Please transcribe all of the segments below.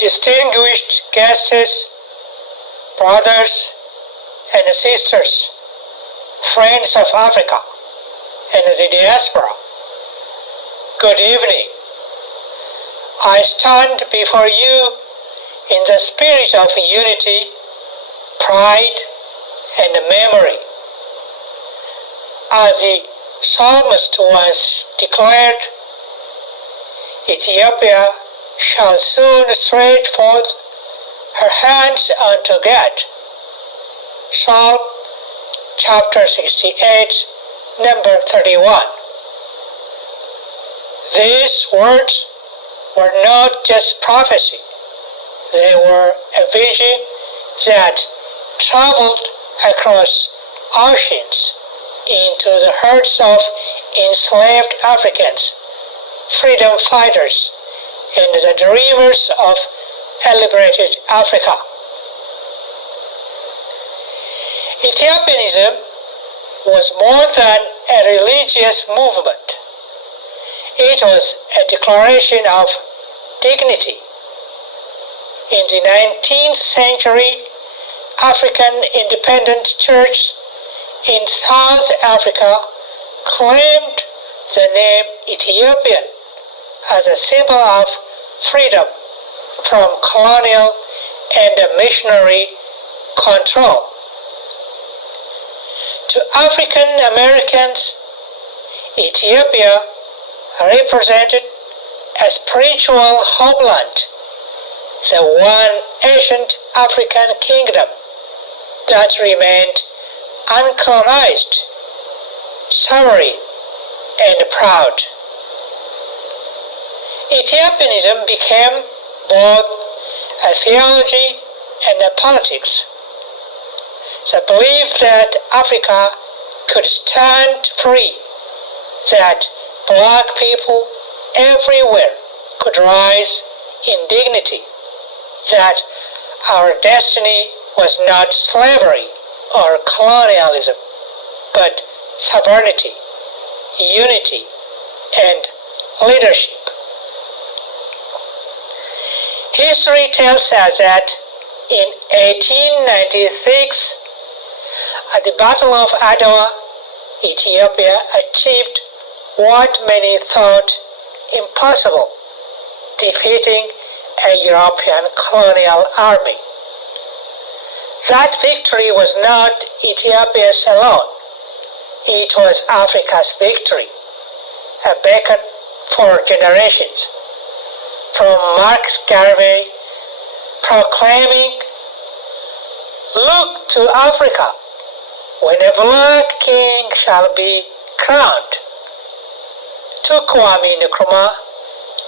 distinguished guests, brothers and sisters, friends of Africa and the diaspora, good evening. I stand before you in the spirit of unity, pride, and memory. As the psalmist once declared, Ethiopia shall soon stretch forth her hands unto God. Psalm chapter 68, number 31. These words were not just prophecy. They were a vision that traveled across oceans into the hearts of enslaved Africans, freedom fighters, and the dreamers of a liberated Africa. Ethiopianism was more than a religious movement. It was a declaration of dignity. In the 19th century, African Independent Church in South Africa claimed the name Ethiopian as a symbol of freedom from colonial and missionary control. To African Americans, Ethiopia represented a spiritual homeland, the one ancient African kingdom that remained uncolonized, sovereign, and proud. Ethiopianism became both a theology and a politics. The belief that Africa could stand free, that black people everywhere could rise in dignity, that our destiny was not slavery or colonialism, but sovereignty, unity, and leadership. History tells us that in 1896, at the Battle of Adwa, Ethiopia achieved what many thought impossible, defeating a European colonial army. That victory was not Ethiopia's alone. It was Africa's victory, a beacon for generations. From Marcus Garvey proclaiming, "Look to Africa, when a black king shall be crowned," to Kwame Nkrumah,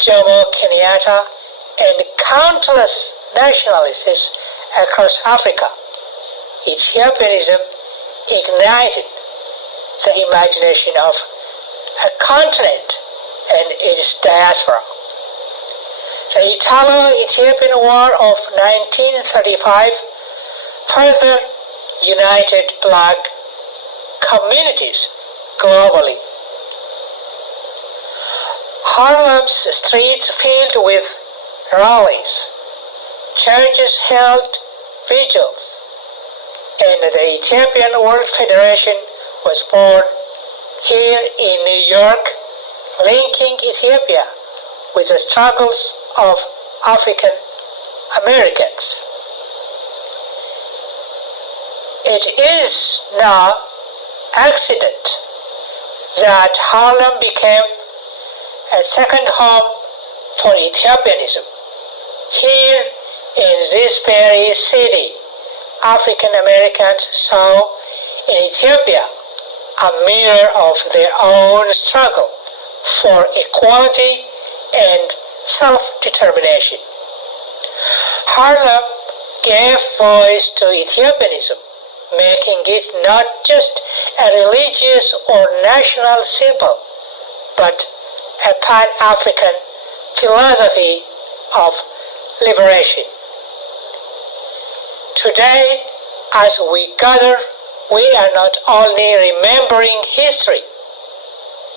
Jomo Kenyatta, and countless nationalists across Africa, Ethiopianism ignited the imagination of a continent and its diaspora. The Italo-Ethiopian War of 1935 further united black communities globally. Harlem's streets filled with rallies, churches held vigils, and the Ethiopian World Federation was born here in New York, linking Ethiopia with the struggles of African Americans. It is no accident that Harlem became a second home for Ethiopianism. Here in this very city, African Americans saw in Ethiopia a mirror of their own struggle for equality and self-determination. Harlem gave voice to Ethiopianism, making it not just a religious or national symbol, but a Pan-African philosophy of liberation. Today, as we gather, we are not only remembering history,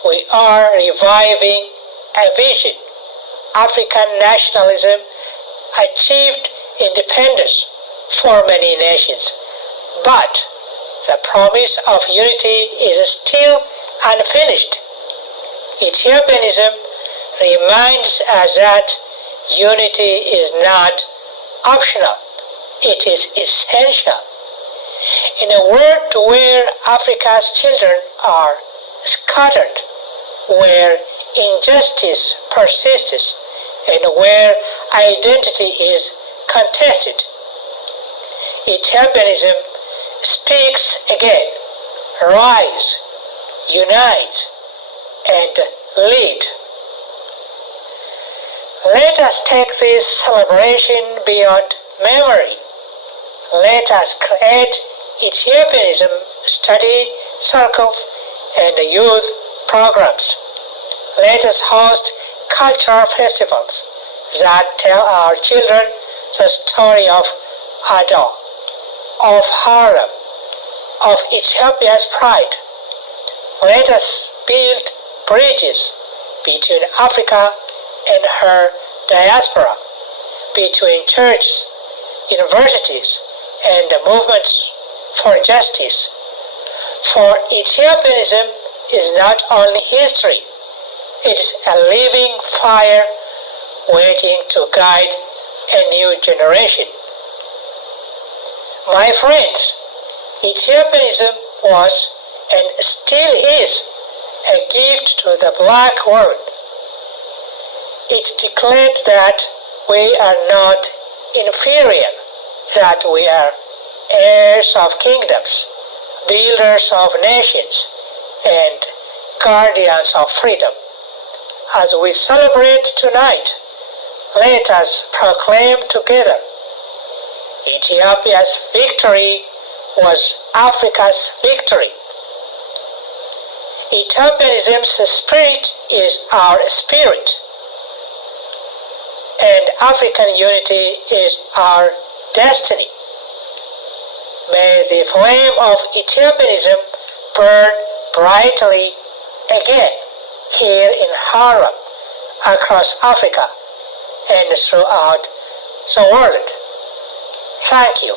we are reviving a vision, African nationalism achieved independence for many nations, but the promise of unity is still unfinished. Ethiopianism reminds us that unity is not optional, it is essential. In a world where Africa's children are scattered, where injustice persists, and where identity is contested, Ethiopianism speaks again: rise, unite, and lead. Let us take this celebration beyond memory. Let us create Ethiopianism study circles and youth programs. Let us host cultural festivals that tell our children the story of Adwa, of Harlem, of Ethiopia's pride. Let us build bridges between Africa and her diaspora, between churches, universities, and movements for justice. For Ethiopianism is not only history, it is a living fire waiting to guide a new generation. My friends, Ethiopianism was and still is a gift to the black world. It declared that we are not inferior, that we are heirs of kingdoms, builders of nations, and guardians of freedom. As we celebrate tonight, let us proclaim together: Ethiopia's victory was Africa's victory. Ethiopianism's spirit is our spirit, and African unity is our destiny. May the flame of Ethiopianism burn brightly again here in Harlem, across Africa, and throughout the world. Thank you.